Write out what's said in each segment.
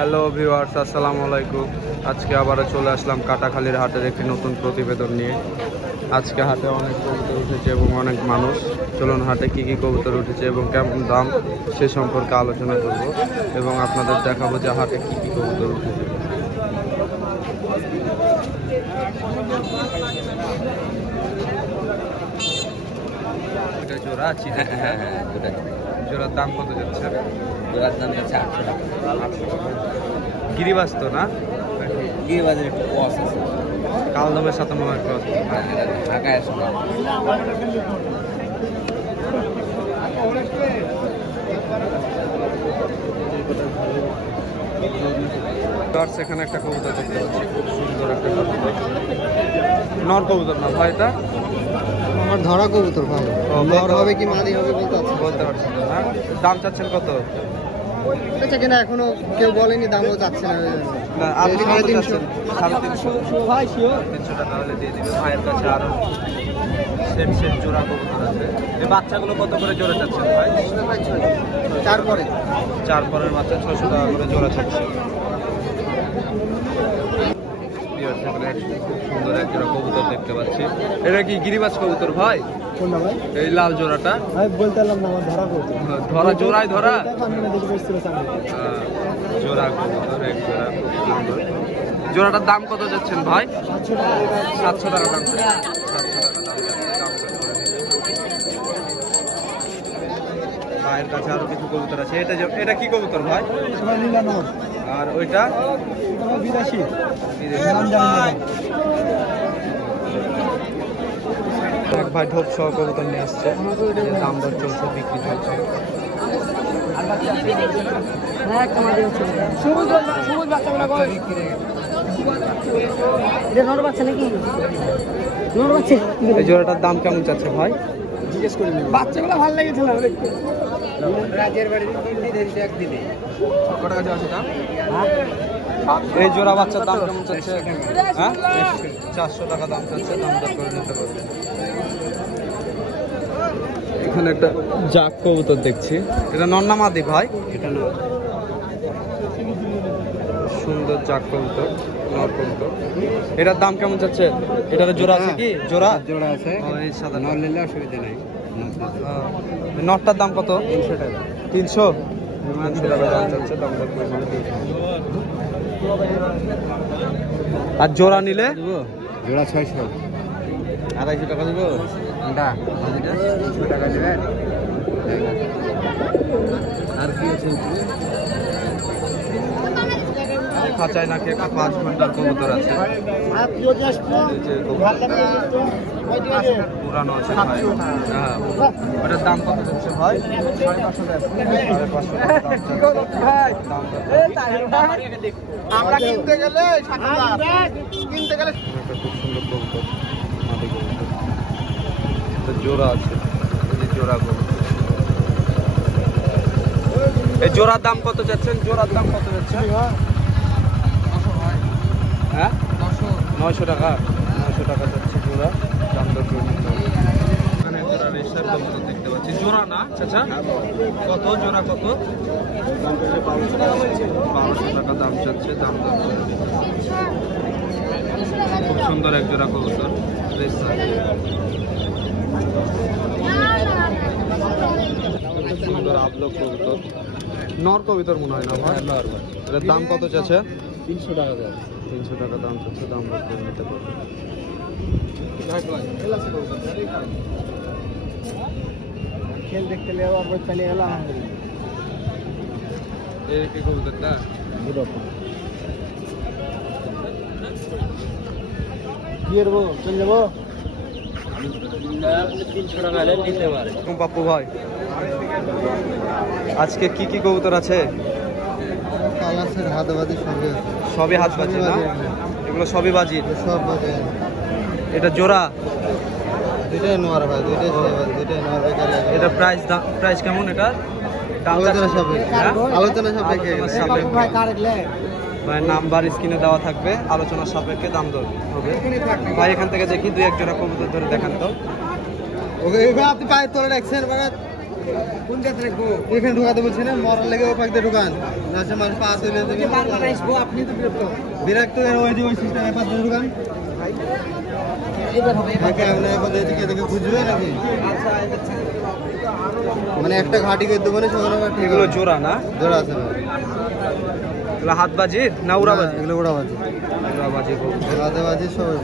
Hello viewers, আসসালামু আলাইকুম। আজকে আবারও চলে আসলাম কাটাখালীর হাটের একটি নতুন প্রতিবেদন নিয়ে। আজকে হাটে অনেক কবুতর উঠেছে এবং অনেক মানুষ। চলুন হাটে কি কি কবুতর উঠেছে এবং কেমন দাম সে সম্পর্কে আলোচনা করব এবং আপনাদের দেখাবো যে হাটে কি কি কবুতর উঠেছে। জোড়া আছে? হ্যাঁ, জোড়ার দাম কত যাচ্ছে? জোড়ার দাম যাচ্ছে 800 টাকা। 800 টাকা। গিরিবাজ তো না? গিরিবাজের একটু কস আছে, কালদমের সাথে মনে হয় cross। ঢাকায় আসে না। এখানে একটা কবুতর দেখতে পাচ্ছি, খুব সুন্দর একটা কবুতর। নর কবুতর না ভাই? এটা আমার ধরা কবুতর ভাই। নর হবে কি মাদি হবে বলতে পারছি না। হ্যাঁ, দাম চাচ্ছেন কত? এটা কিনা এখনো কেউ বলেনি, দামও যাচ্ছে না। না, আপনি কত 350 চাচ্ছেন? 350 ভাই শিওর 300 টাকা হলে দিয়ে দিবেন। ভাইয়ের কাছে আরো সেট জোড়া কবুতর আছে। এই বাচ্চাগুলো কত করে জোড়া চাচ্ছেন ভাই? তারপরে 4 পরের বাচ্চা 600 টাকা করে জোড়া চাচ্ছে। খুব সুন্দর এক জোড়া কবুতর দেখতে পাচ্ছি। এটা কি গিরিবাজ কবুতর ভাই? কোনটা ভাই? এই লাল জোড়াটা ভাই বলতে পারলাম না, আমার ধরা কবুতর। ধরা জোড়ায় ধরা দেখে বসছিল সামনে। জোড়া কবুতর এক জোড়া, খুব সুন্দর। জোড়াটার দাম কত যাচ্ছেন ভাই? 700 টাকা দাম। 700 টাকা দাম ভাইয়ের কাছে আরো কিছু কবুতর আছে। এটা কি কবুতর ভাই? আর ওইটা বিদেশি এক ভাই ঢোপ সহ কবুতর নিয়ে আসছে, দাম দর চলছে, বিক্রি চলছে। এই জোড়াটার দাম কেমন চাচ্ছে ভাই? জিজ্ঞেস করি বাচ্চাগুলো ভালো লেগেছে না দেখতে। এই জোড়া বাচ্চার দাম কেমন চাচ্ছে? হ্যাঁ, 400 টাকা দাম চাচ্ছে, দাম দর করে নিতে পারবে। এখানে একটা জাক কবুতর দেখছি। এটা নন্না মাদি ভাই? এটা না, সুন্দর জাক কবুতর, নর কবুতর। এটার দাম কেমন চাচ্ছে? এটার জোড়া আছে কি? জোড়া জোড়া আছে। এই সাদা নর নিলে অসুবিধা নাই। নটটার দাম কত? 300 টাকা। 300 টাকা দাম চাচ্ছে, দাম দর করে নিতে পারবে। আর জোড়া নিলে? জোড়া 600। 250 টাকা দিব। কোনটা? 300 টাকা দেবেন। আর কি আছে? খাঁচায় নাকি একটা 5 ঘন্টার কবুতর আছে। এই যে পুরানো আছে ভাই। হ্যাঁ, ওটার দাম কত যাচ্ছে ভাই? 550 টাকা। আমরা কিনতে গেলে 7000 কিনতে গেলে। একটা খুব সুন্দর কবুতর, মাদি কবুতর। একটা জোড়া আছে, এই যে জোড়া কবুতর। এই জোড়ার দাম কত যাচ্ছেন? জোড়ার দাম কত যাচ্ছে? হ্যাঁ, 900 টাকা। 900 টাকা যাচ্ছে জোড়া, দাম দর করে নিতে হবে। এখানে জোড়া রেসার কবুতর দেখতে পাচ্ছি। জোড়া না চাচা? কত জোড়া কত? 1200 টাকা দাম চাচ্ছে, দাম দর করে নিতে হবে। খুব সুন্দর এক জোড়া কবুতর রেসার। খুব সুন্দর আবলক কবুতর, নর কবুতর মনে হয় না ভাই? এটার দাম কত চাচ্ছে? 300 টাকা দেয়। 300 টাকা দাম চাচ্ছে, দাম দর করে নিতে পারবে। খেল দেখতে লেওয়া আবার চলে গেল। এই কি কবুতরটা? কি করবো? চলে যাবো। 300 টাকা হলে দিতে পারে। পাপ্পু ভাই, আজকে কি কি কবুতর আছে? কালাসের হাতবাজি সঙ্গে সবই হাত বাজি না? এগুলো সবই বাজি? সব বাজে। এটা জোড়া? দুইটাই নোয়ার ভাই, দুইটাই নোয়ার বেকার। এটা প্রাইস কেমন? এটা আলোচনা সাপেক্ষে। আলোচনা সাপেক্ষে। ভাই নাম্বার স্ক্রিনে দেওয়া থাকবে, আলোচনার সাপেক্ষে দাম দর হবে। ভাই এখান থেকে দেখি 2-1 জোড়া কবুতর ধরে দেখান তো। ওকে আপনি পায়ে তোলে রাখছেন মানে কোন জায়গায় রাখবো? এখানে ঢুকাতে বলছি না, মরার লেগে ওই পাক দিয়ে ঢুকান। নাচে মানুষ পা তুলে দেবে। বারবার আসবো, আপনি তো বিরক্ত। বিরক্ত এর ওই যে ওই সিস্টেমে পাত দিয়ে ঢুকান। নাকি আপনি এখন এদিকে এদিকে খুঁজবে নাকি? মানে একটা ঘাটি করে দেবো না সেখানে এগুলো জোড়া না? জোড়া আছে ভাই। এগুলো হাত বাজি না উড়াবাজি? এগুলো উড়াবাজি। উড়াবাজি কবুতর। রাতে বাজি সবাই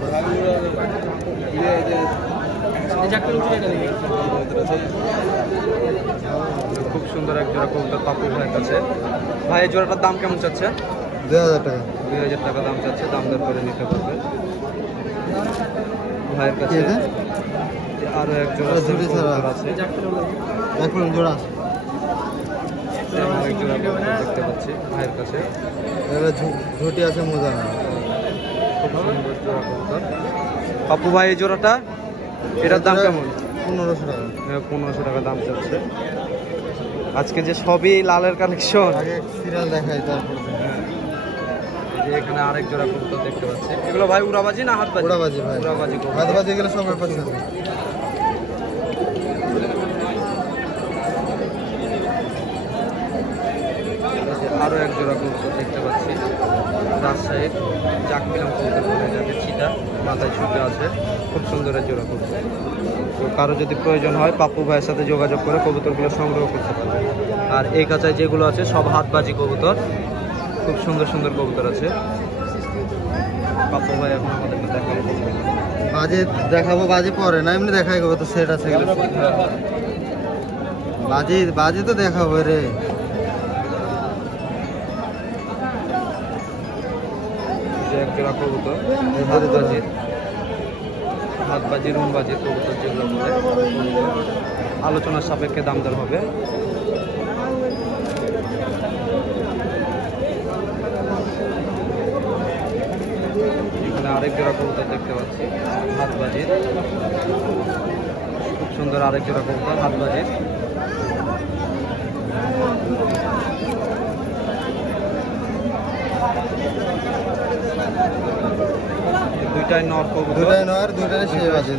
খুব সুন্দর এক জোড়া কবুতর পাপু ভাইয়ের কাছে। ভাই এই জোড়াটার দাম কেমন চাচ্ছে? 2000 টাকা। 2000 টাকা দাম চাচ্ছে, দাম দর করে নিতে পারবে ভাইয়ের কাছে। আরো এক জোড়া ঝুটি ছাড়া কবুতর আছে, এখন জোড়া আছে। আরেক জোড়া কবুতর দেখতে পাচ্ছি ভাইয়ের কাছে। এবারে ঝুটি আছে মোজা না। খুব সুন্দর জোড়া কবুতর পাপু ভাই। এই জোড়াটা এটার দাম কেমন? 1500 টাকা। 1500 টাকা দাম চাচ্ছে। আজকে যে সবই লালের কানেকশন। আগে সিরিয়াল দেখাই তারপর যে এখানে আরেক জোড়া কবুতর দেখতে পাচ্ছি। এগুলো ভাই উড়াবাজি না হাতবাজি? উড়াবাজি ভাই। উড়াবাজি কবুতর। হাতবাজি গেলে সব ব্যাপার আছে। আরো এক জোড়া কবুতর দেখতে পাচ্ছি, রাজশাহীর চাকমিলাম কবুতর বলে যাকে, চিটা মাথায় ছুটে আছে। খুব সুন্দর এক জোড়া কবুতর। তো কারো যদি প্রয়োজন হয় পাপ্পু ভাইয়ের সাথে যোগাযোগ করে কবুতরগুলো সংগ্রহ করতে পারবে। আর এই কাঁচায় যেগুলো আছে সব হাতবাজি কবুতর, খুব সুন্দর সুন্দর কবুতর আছে। পাপ্পু ভাই এখন আমাদেরকে দেখাবো কবুতর। বাজে দেখাবো, বাজে পরে না, এমনি দেখাই গো, তো সেট আছে এগুলো। বাজে বাজে তো দেখাবো রে। যে এক জোড়া কবুতর হাতবাজি রুমবাজির কবুতর যেগুলো বলে, আলোচনার সাপেক্ষে দাম দর হবে। এখানে আরেক জোড়া কবুতর দেখতে পাচ্ছি হাতবাজির, খুব সুন্দর আরেক জোড়া কবুতর হাতবাজির। দুইটাই নর কবুতর, দুটাই নয়, দুটাই সে বাজে।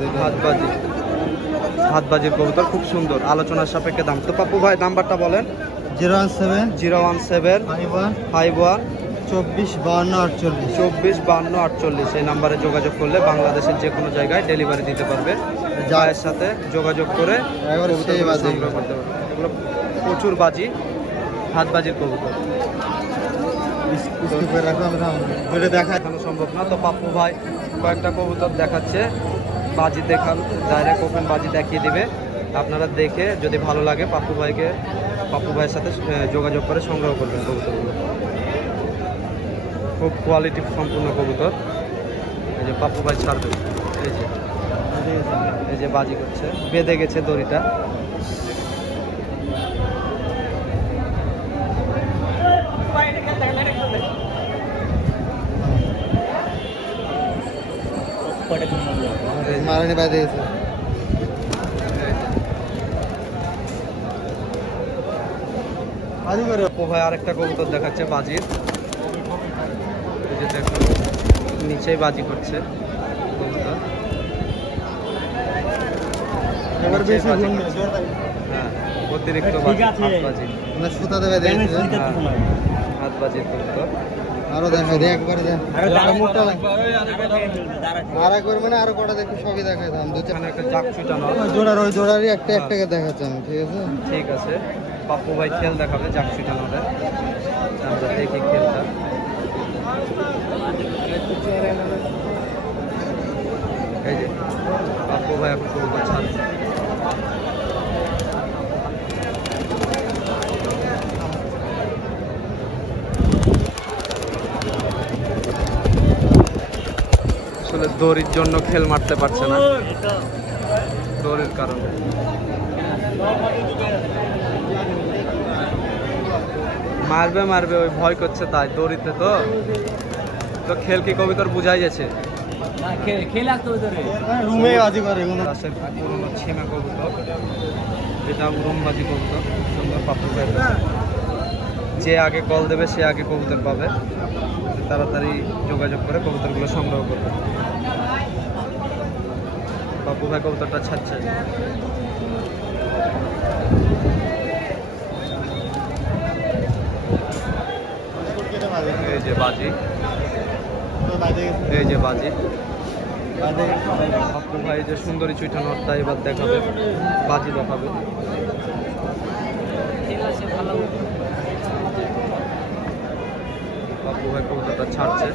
হাতবাজির কবুতর খুব সুন্দর, আলোচনার সাপেক্ষে দাম। তো পাপ্পু ভাই নাম্বারটা বলেন। 017 017 51 51 24 52 48। 24 52 48 এই নাম্বারে যোগাযোগ করলে বাংলাদেশের যে কোনো জায়গায় ডেলিভারি দিতে পারবে। ভাইয়ের সাথে যোগাযোগ করে একবারে সেই কবুতরগুলো বাজে। সংগ্রহ করতে পারবে। এগুলো প্রচুর বাজি, হাতবাজির কবুতর। স্কুপে রাখলাম, দুটো দেখা দেখানো সম্ভব না, তো পাপ্পু ভাই কয়েকটা কবুতর দেখাচ্ছে। বাজি দেখান, ডাইরেক্ট ওপেন বাজি দেখিয়ে দিবে। আপনারা দেখে যদি ভালো লাগে পাপ্পু ভাইয়ের সাথে যোগাযোগ করে সংগ্রহ করবেন কবুতরগুলো। খুব কোয়ালিটি সম্পূর্ণ কবুতর। এই যে পাপ্পু ভাই ছাড়বে, এই যে বাজি করছে, বেঁধে গেছে দড়িটা। মারানি বাজে গেছে। পাপ্পু ভাই আরেকটা কবুতর দেখাচ্ছে বাজির। এই যে দেখুন নিচেই বাজি করছে কবুতর। এবার নিচেই বেশি বাজি গুণ করছে। নেই। হ্যাঁ, অতিরিক্ত বাজি, হাতবাজি। না সুতাতে বেঁধে গেছে। হ্যাঁ, হাতবাজির কবুতর। আরো দেখাই দে, একবারে দেখ। মুখটা আর একবার মানে আরো কটা দেখি, সবই দেখাই দাম। এখানে একটা জাক ছুটানো। ওই জোড়ারই একটা একটাকে দেখাচ্ছি আমি, ঠিক আছে? ঠিক আছে, পাপ্পু ভাই খেল দেখাবে জাক ছুটানোরে। আমরা দেখি খেলটা। এই যে পাপ্পু ভাই এখন কবুতর ছাড়ছে। আসলে দড়ির জন্য খেল মারতে পারছে না, দড়ির কারণে। মারবে ওই ভয় করছে, তাই দড়িতে তো খেল কি কবিতর বুঝাই গেছে। রুমে বাজি করে এগুলো। রাশের পুরোনো ছিনা কবুতর, এটা উড়নবাজি কবুতর, সুন্দর পাপ্পু ভাই। যে আগে কল দেবে সে আগে কবুতর পাবে। তাড়াতাড়ি যোগাযোগ করে কবুতরগুলো সংগ্রহ করবে। পাপ্পু ভাই কবুতরটা ছাড়ছে। এই যে বাজি, এই যে বাজি। আপু ভাই যে সুন্দরী চুইটা নটটা এবার দেখাবে, বাজি দেখাবে। আপু ভাই কবুতরটা ছাড়ছে।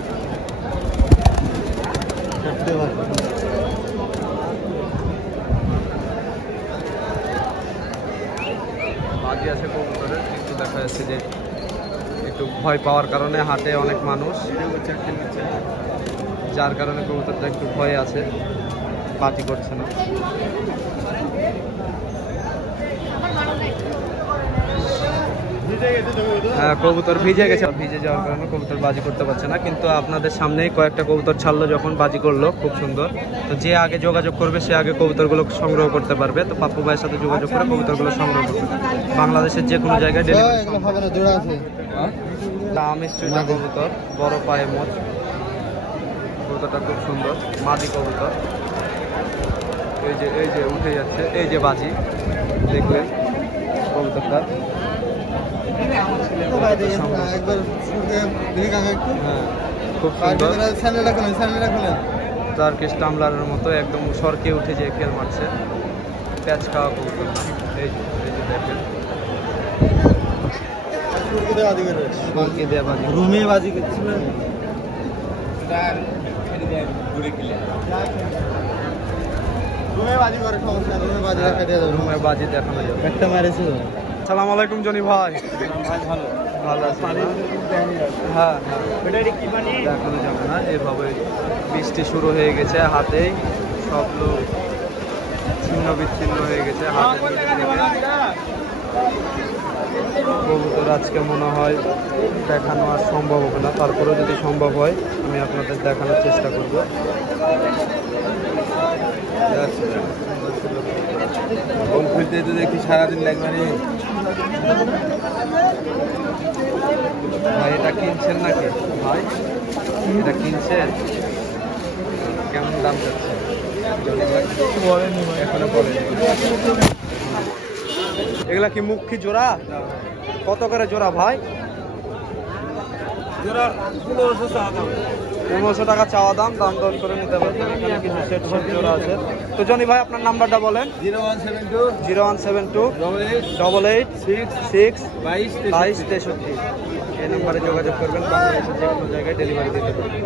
বাজি আছে কবুতরের, কিন্তু দেখা যাচ্ছে যে একটু ভয় পাওয়ার কারণে হাটে অনেক মানুষ, যার কারণে কবুতরটা একটু ভয় আছে, বাজি করছে না। হ্যাঁ, কবুতর ভিজে গেছে, ভিজে যাওয়ার কারণে কবুতর বাজি করতে পারছে না। কিন্তু আপনাদের সামনেই কয়েকটা কবুতর ছাড়লো, যখন বাজি করলো খুব সুন্দর। তো যে আগে যোগাযোগ করবে সে আগে কবুতরগুলো সংগ্রহ করতে পারবে। তো পাপ্পু ভাইয়ের সাথে যোগাযোগ করে কবুতরগুলো সংগ্রহ করবে। বাংলাদেশের যে কোনো জায়গায় ডেলিভারি। চুইটা কবুতর, বড় পায়ে মোট, কবুতরটা খুব সুন্দর, মাদি কবুতর। এই যে উঠে যাচ্ছে, এই যে বাজি দেখলেন কবুতরটা। হ্যাঁ, খুব সুন্দর, টার্কিশ টামলারের মতো একদম সরকে উঠে যে খেল মারছে, প্যাচ খাওয়া কবুতর। এই যে দেখেন রুমে বাজি করছি না, রুমে বাজি করে সমস্যা, রুমে বাজি রুমে বাজি দেখানো যাবে। একটা মারেছে। আসসালামু আলাইকুম জনি ভাই। ভালো ভালো আছি। হ্যাঁ দেখানো যাবে না, যেভাবে বৃষ্টি শুরু হয়ে গেছে, হাতেই সব লোক ছিন্ন বিচ্ছিন্ন হয়ে গেছে। হাতের কবুতর আজকে মনে হয় দেখানো আর সম্ভব হবে না, তারপরেও যদি সম্ভব হয় আমি আপনাদের দেখানোর চেষ্টা করব। বল খুলতে তো দেখি সারাদিন লাগবে রে ভাই। এটা কিনছেন নাকি ভাই? এটা কিনছেন? কেমন দাম যাচ্ছে? এখনো বলেনি। এগুলা কি মুখী জোড়া? কত করে জোড়া ভাই? 1500 টাকা চাওয়া দাম, দাম দর করে নিতে পারবেন। এখানে কিছু সেট সেট জোড়া আছে। তো জনি ভাই আপনার নাম্বারটা বলেন। 0172 88 6 22 63। এই নাম্বারে যোগাযোগ করবেন, বাংলাদেশের যে কোনো জায়গায় ডেলিভারি দিতে পারবেন।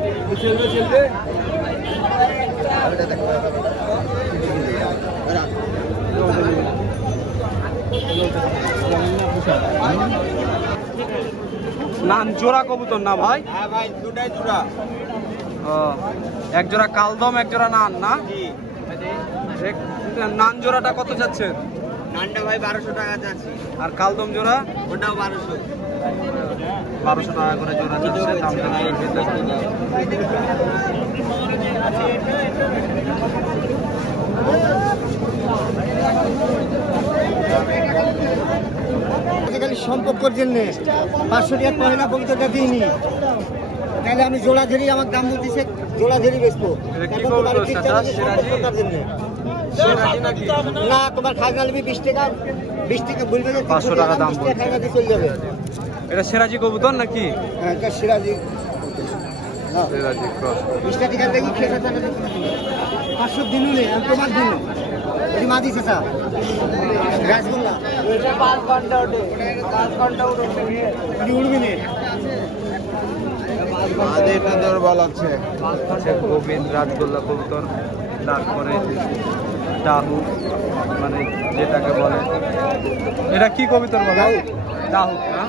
না জোড়া কবুতর না ভাই? হ্যাঁ ভাই, দুটাই জোড়া। এক জোড়া কালদম, এক জোড়া নান না? নান জোড়াটা কত যাচ্ছেন? নানটা ভাই 1200 টাকা যাচ্ছে, আর কালদম জোড়া? ওটাও 1200। 1200 টাকা করে জোড়া যাচ্ছে, দামটা দিতে পারবেন। খালি সম্পর্কের জন্য 500 টাকা পয়লা কবিতাটা দিইনি, তাহলে আমি জোড়া ধরি, আমার দাম বলতেছে জোড়া ধরি বেচবো। না তোমার খাজনা নেবি 20 টাকা, 20 টাকা বলবে, 500 টাকা দাম খাজনা দিয়ে চলে যাবে। এটা সিরাজি কবুতর নাকি? হ্যাঁ, এটা সিরাজি। সিরাজি ক্রস। 20 টাকা দেখি খেতে থাকে 500 দিনু নেই, আমি তোমার দিন এটি মা দিছে স্যার রাসগোল্লা 5 ঘন্টা ওঠে, 5 ঘন্টা উঠে উড়বি নে। আমাদের কদর বল আছে গোবিন্দ রাজগোল্লা কবুতর, তারপরে ডাহু, মানে যেটাকে বলে, এটা কি কবুতর বলে? ডাহু না?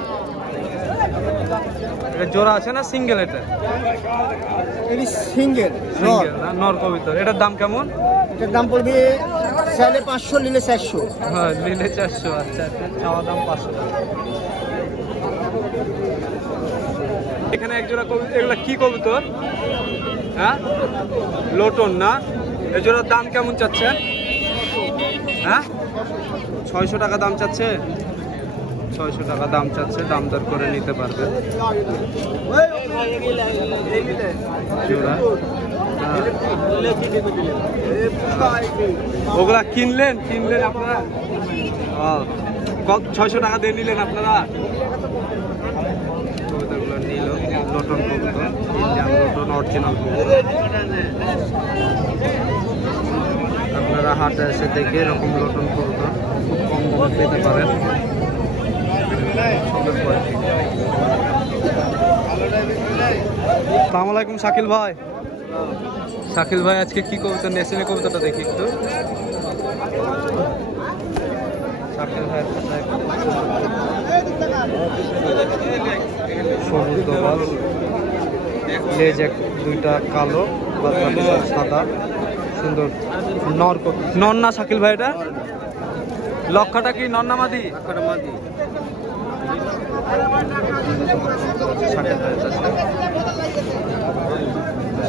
এটা জোড়া আছে না সিঙ্গেল? এটা এটি সিঙ্গেল সিঙ্গেল না, নর কবুতর। এটার দাম কেমন? এটার দাম পড়বে 550, নিলে 400। হ্যাঁ, নিলে 400। আচ্ছা, চাওয়া দাম 500 টাকা। এখানে এক জোড়া কবুতর, এগুলা কি কবুতর? হ্যাঁ, লোটন না? এই জোড়ার দাম কেমন চাচ্ছেন? হ্যাঁ, 600 টাকা দাম চাচ্ছে। 600 টাকা দাম চাচ্ছে, দাম দর করে নিতে পারবে। জোড়া ওগুলা কিনলেন আপনারা? 600 টাকা দিয়ে নিলেন আপনারা? কবুতরগুলো নিল লোটন কবুতর, ইন্ডিয়ান লোটন অরিজিনাল কবুতর। আপনারা হাটে এসে দেখে এরকম লোটন কবুতর খুব কম দামে পেতে পারেন। আসসালামু আলাইকুম শাকিল ভাই। শাকিল ভাই আজকে কি কবুতর নিয়েছেন? কবুতরটা দেখি একটু। শাকিল ভাইয়ের খাতায় সবুজ দোবাল, লেজ দুইটা কালো, বাদবাকি সব সাদা, সুন্দর নর না শাকিল ভাই? এটা লক্ষটা কি নর না মাদি?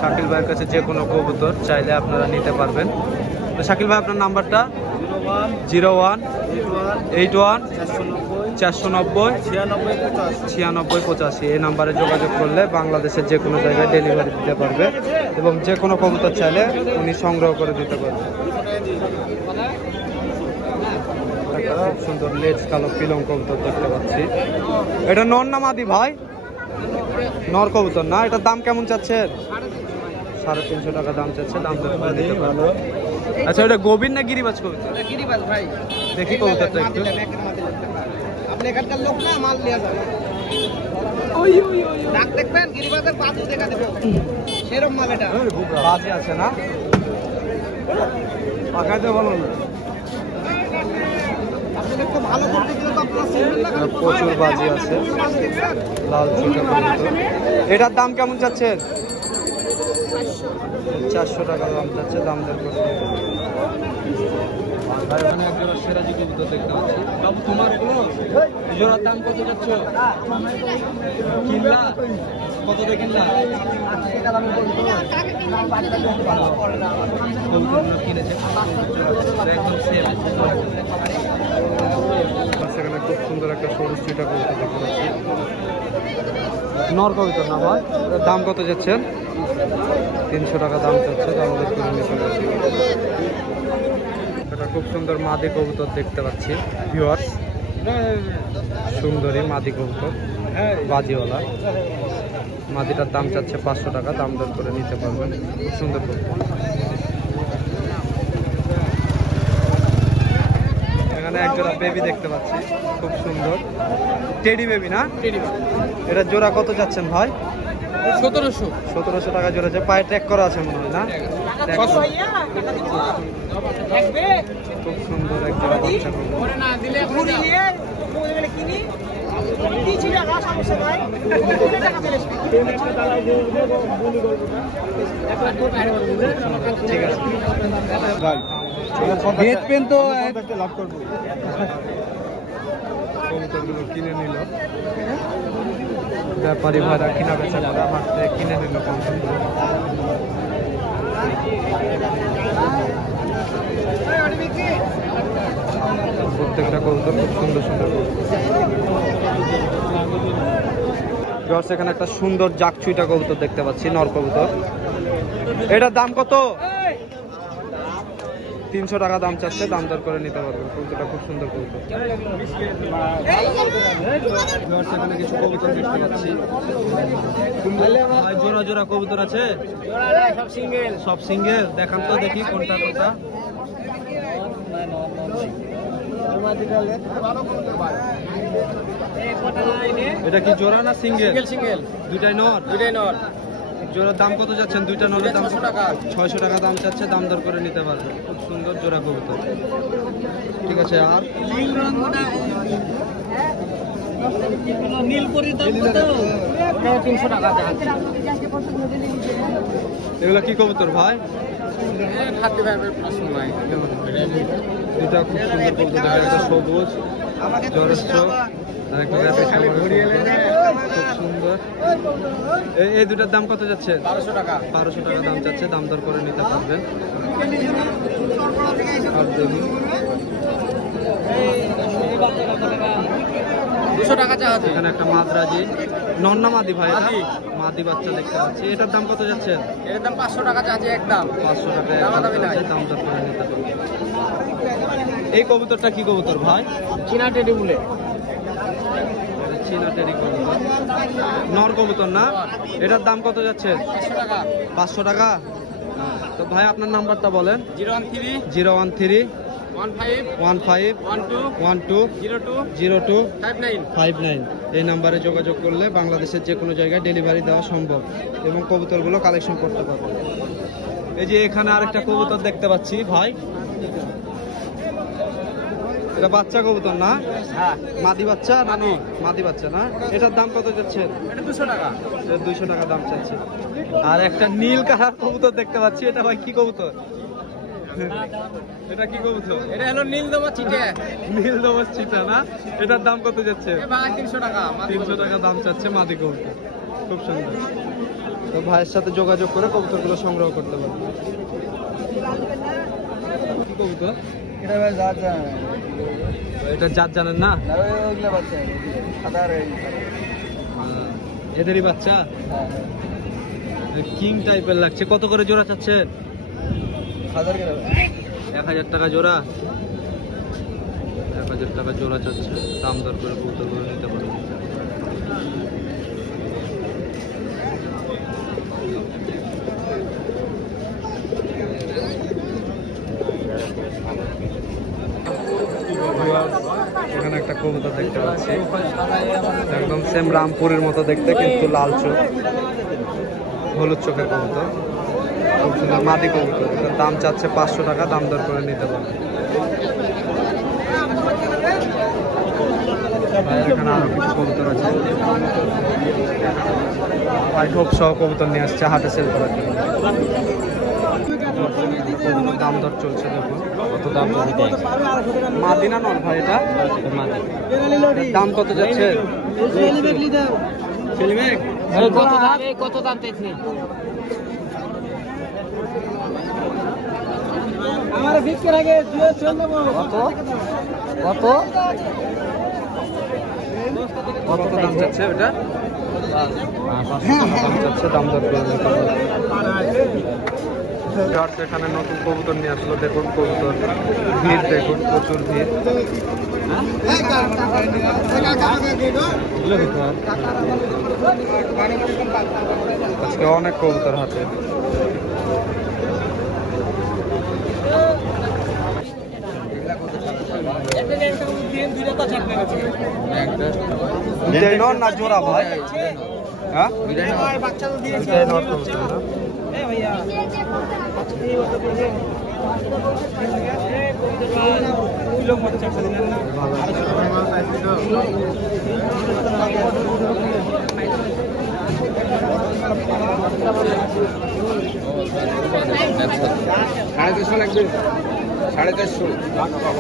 শাকিল ভাইয়ের কাছে যে কোনো কবুতর চাইলে আপনারা নিতে পারবেন। তো শাকিল ভাই আপনার নাম্বারটা? 0181 490 9685। এই নাম্বারে যোগাযোগ করলে বাংলাদেশের যে কোনো জায়গায় ডেলিভারি দিতে পারবে এবং যে কোনো কবুতর চাইলে উনি সংগ্রহ করে দিতে পারবে। খুব সুন্দর লেজ কালো পিলং কবুতর দেখতে পাচ্ছি। এটা নর না মাদি ভাই? নর কবুতর না? এটার দাম কেমন চাচ্ছেন? 350 টাকা দাম চাচ্ছে, দাম দর করে দিতে পারবে। আচ্ছা এটা গোবিন না গিরিবাজ কবুতর? গিরিবাজ ভাই। দেখি কবুতরটা একটু। আপনি এখানকার লোক না, মাল নিয়ে যাবেন। ডাক দেখবেন, গিরিবাজের বাজু দেখা দেবো, সেরকম মাল এটা। বাজি আছে না? পাকাইতে বলো না। ভালো করতে গেলে তো আপনার সিঙ্গেল লাগবে। প্রচুর বাজি আছে, লাল চুটা কবুতর। এটার দাম কেমন চাচ্ছেন? 400 টাকা দাম চাচ্ছে, দাম দর করে। এখানে একজোড়া সেরাজি কবুতর দেখতে পাচ্ছি। বাবু তোমার এগুলো জোড়ার দাম কত যাচ্ছ? কিনলা কত দিয়ে কিনলা? কবুতরগুলো কিনেছে একদম সেম। সেখানে খুব সুন্দর একটা সরু চুটা কবুতর দেখতে পাচ্ছি। নর কবুতর না ভাই? দাম কত যাচ্ছেন? 300 টাকা দাম চাচ্ছে, দাম দর করে নিতে পারছি। একটা খুব সুন্দর মাদি কবুতর দেখতে পাচ্ছি ভিউয়ার্স, সুন্দরী মাদি কবুতর, বাজিওয়ালা। মাদিটার দাম চাচ্ছে 500 টাকা, দাম দর করে নিতে পারবেন। খুব সুন্দর কবুতর। এখানে একজোড়া বেবি দেখতে পাচ্ছি, খুব সুন্দর টেডি বেবি না? এটা জোড়া কত যাচ্ছেন ভাই? 1700 টাকা জোড়া আছে। পায়ে ট্র্যাক করা আছে মনে হয় না? খুব সুন্দর এক জোড়া বাচ্চা কবুতর। ঠিক আছে কবুতরগুলো কিনে নিল ব্যাপারী ভাইরা, কিনা বেচা করে আমার থেকে কিনে নিল কবুতরগুলো। প্রত্যেকটা কবুতর খুব সুন্দর সুন্দর কবুতর। এখানে একটা সুন্দর জাকচুইটা কবুতর দেখতে পাচ্ছি, নর কবুতর। এটার দাম কত? 300 টাকা দাম চাচ্ছে, দাম দর করে নিতে পারবেন। কবুতরটা খুব সুন্দর কবুতর। এখানে কিছু কবুতর দেখতে পাচ্ছি। জোড়া জোড়া কবুতর আছে? সব সিঙ্গেল। দেখান তো দেখি কোনটা কোনটা। এটা কি জোড়া না সিঙ্গেল? সিঙ্গেল দুইটাই নর? দুইটাই নর। জোড়ার দাম কত যাচ্ছেন? দুইটা নরের দাম 600 টাকা। 600 টাকা দাম চাচ্ছে, দাম দর করে নিতে পারবে। খুব সুন্দর জোড়া কবুতর। ঠিক আছে। আর নীলপরির দাম কত? 300 টাকা। এগুলো কি কবুতর ভাই? দুটা খুব সুন্দর কবুতর। একটা সবুজ জরস্ব আর একটা খুব সুন্দর। এই দুটার দাম কত যাচ্ছে? 1200 টাকা। 1200 টাকা দাম চাচ্ছে, দাম দর করে নিতে পারবেন। আর দেখুন 200 টাকা চাওয়া। এখানে একটা মাদ্রাজি নন্না মাদি ভাই, এটা মাদি বাচ্চা দেখতে পাচ্ছি। এটার দাম কত যাচ্ছে? এর দাম 500 টাকা চাচ্ছি একদম। 500 টাকা দামাদামি নাই। দাম দর করে নিতে পারবেন। এই কবুতরটা কি কবুতর ভাই? চীনা টেডি বলে চীনা টেরি কবুতর, নর কবুতর না? এটার দাম কত যাচ্ছে? 500 টাকা। তো ভাই আপনার নাম্বারটা বলেন। 013 15 12 02 59। এই নাম্বারে যোগাযোগ করলে বাংলাদেশের যে কোনো জায়গায় ডেলিভারি দেওয়া সম্ভব এবং কবুতরগুলো কালেকশন করতে পারবেন। এই যে এখানে আরেকটা কবুতর দেখতে পাচ্ছি ভাই, এটা বাচ্চা কবুতর না? হ্যাঁ মাদি বাচ্চা না? মাদি বাচ্চা না? এটার দাম কত যাচ্ছে? এটা 200 টাকা। 200 টাকা দাম চাচ্ছে। আর একটা নীল কালার কবুতর দেখতে পাচ্ছি, এটা ভাই কি কবুতর? এটা কি কবুতর? এটা হলো নীলদমা চিটে। নীলদমস চিতা না? এটার দাম কত যাচ্ছে? এ ভাই 300 টাকা। 300 টাকা দাম চাচ্ছে মাদি কবুতর, খুব সুন্দর। তো ভাইয়ের সাথে যোগাযোগ করে কবুতরগুলো সংগ্রহ করতে পারবেন। কি কবুতর? এটা ভাই জাত জানা না। এটা জাত জানেন না? না ওইগুলা বাচ্চা আদার এদেরই বাচ্চা? কিং টাইপের লাগছে। কত করে জোড়া চাচ্ছেন? 1000 টাকা জোড়া। 1000 টাকা জোড়া চাচ্ছে, দাম দর করে কবুতরগুলো নিতে পারবেন। এখানে একটা কবুতর দেখতে পাচ্ছি, একদম সেম রামপুরের মতো দেখতে, কিন্তু লাল চোখ, হলুদ চোখের কবুতর, খুব সুন্দর মাদি কবুতর। এটার দাম চাচ্ছে 500 টাকা, দাম দর করে নিতে পারবেন। এখানে আরো কিছু কবুতর আছে, হোয়াইট হোপ সহ কবুতর নিয়ে আসছে হাটে সেল করার জন্য। দাম দর চলছে, দেখুন কত দাম। মাদি না নর ভাই? এটা মাদি। দাম কত যাচ্ছে? কত দাম চাইছেন? আমার বিক্রি আগে কত কত কত দাম যাচ্ছে এটা? দাম যাচ্ছে, দাম দর করে নিতে পারবেন। এখানে নতুন কবুতর নিয়ে আসলো, দেখুন কবুতর ভিড়, দেখুন প্রচুর ভিড়। আজকে অনেক কবুতর হাতে। দুইটাই নর না জোড়া ভাই? হ্যাঁ দুইটাই নর কবুতর না? সাড়ে 300 লাগবে। 450। 400।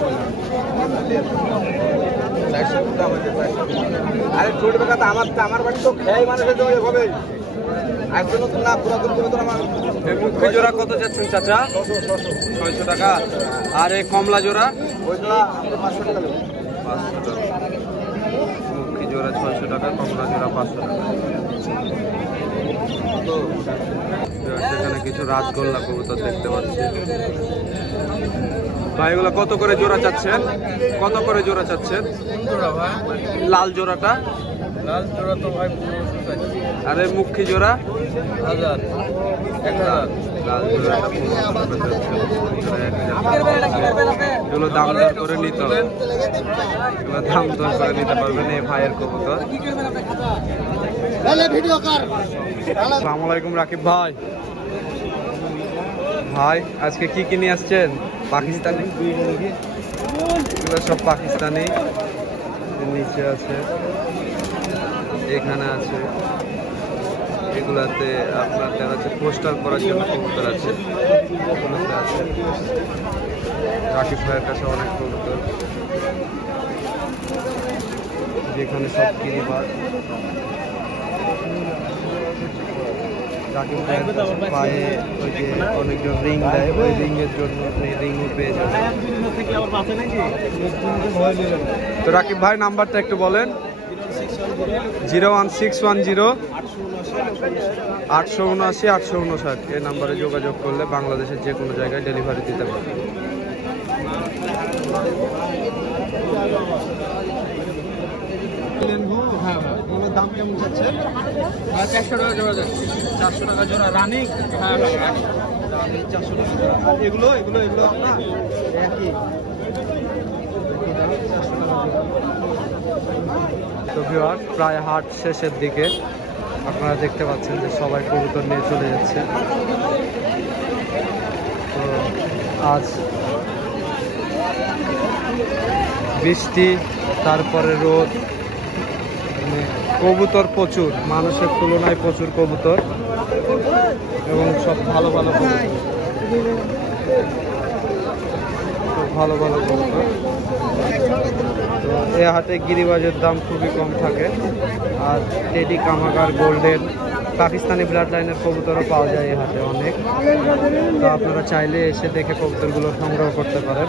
আরে ছোট বেটা তো আমার বাড়ি তো খেয়ে মানুষের জন্য হবে। আজকে নতুন না পুরাতন করে তো আমার মুখী জোড়া কত যাচ্ছেন চাচা? 600 টাকা। আর এই কমলা জোড়া? ওইটা 500 টাকা দেবো। 500 টাকা। মুখী জোড়া 600 টাকা, কমলা জোড়া 500 টাকা। সেখানে কিছু রাজগোল্লা কবুতর দেখতে পাচ্ছি ভাই। এগুলো কত করে জোড়া চাচ্ছেন? কত করে জোড়া চাচ্ছেন? লাল জোড়াটা? লাল জোড়া তো ভাই 1500 আরে মুখী জোড়া? 1000 1000। লাল জোড়াটা 1500 যাচ্ছে, মুখী জোড়া 1000। এগুলো দাম দর করে নিতে হবে, এগুলো দাম দর করে নিতে পারবেন এই ভাইয়ের কবুতর। আসসালামু আলাইকুম রাকিব ভাই। ভাই আজকে কি কি নিয়ে আসছেন? পাকিস্তানি? এগুলো সব পাকিস্তানি। নিচে আছে, এখানে আছে, এগুলাতে আপনার দেখা যাচ্ছে পোস্টার করার জন্য কবুতর আছে, এগুলোতে আছে। রাকিব ভাইয়ের কাছে অনেক কবুতর, যেখানে সব কিরিবাজ। রাকিব ভাইয়ের কাছে পায়ে ওই যে অনেকজন রিং দেয়, ওই রিংয়ের জন্য আপনি রিংও পেয়ে যাবেন। তো রাকিব ভাই নাম্বারটা একটু বলেন। 01610 879 859। এই নাম্বারে যোগাযোগ করলে বাংলাদেশের যে কোনো জায়গায় ডেলিভারি দিতে পারবেন। হ্যাঁ ওগুলোর দাম কেমন যাচ্ছে? 400 টাকা জোড়া যাচ্ছে। 400 টাকা জোড়া রানিং। হ্যাঁ রানিং। রানিং 400 টাকা জোড়া। আর এগুলো আপনার একই দাম 400 টাকা জোড়া। তো ভিউয়ার প্রায় হাট শেষের দিকে আপনারা দেখতে পাচ্ছেন যে সবাই কবুতর নিয়ে চলে যাচ্ছে। তো আজ বৃষ্টি, তারপরে রোদ, মানে কবুতর প্রচুর, মানুষের তুলনায় প্রচুর কবুতর এবং সব ভালো ভালো কবুতর, খুব ভালো ভালো কবুতর। তো এই হাটে গিরিবাজের দাম খুবই কম থাকে, আর টেডি, কামাগার, গোল্ডেন, পাকিস্তানি ব্লাড লাইনের কবুতরও পাওয়া যায় এই হাটে অনেক। তো আপনারা চাইলে এসে দেখে কবুতরগুলো সংগ্রহ করতে পারেন,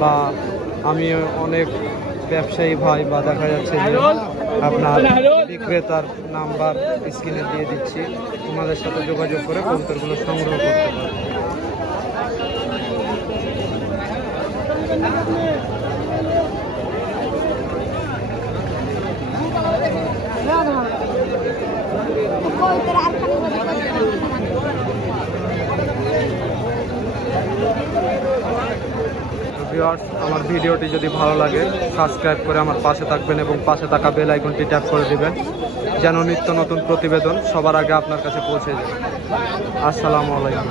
বা আমি অনেক ব্যবসায়ী ভাই বা দেখা যাচ্ছে যে আপনার বিক্রেতার নাম্বার স্ক্রিনে দিয়ে দিচ্ছি, ওনাদের সাথে যোগাযোগ করে কবুতরগুলো সংগ্রহ করতে পারেন। ভিউয়ার্স, আমার ভিডিওটি যদি ভালো লাগে সাবস্ক্রাইব করে আমার পাশে থাকবেন এবং পাশে থাকা বেল আইকনটি ট্যাপ করে দিবেন, যেন নিত্য নতুন প্রতিবেদন সবার আগে আপনার কাছে পৌঁছে যায়। আসসালামু আলাইকুম।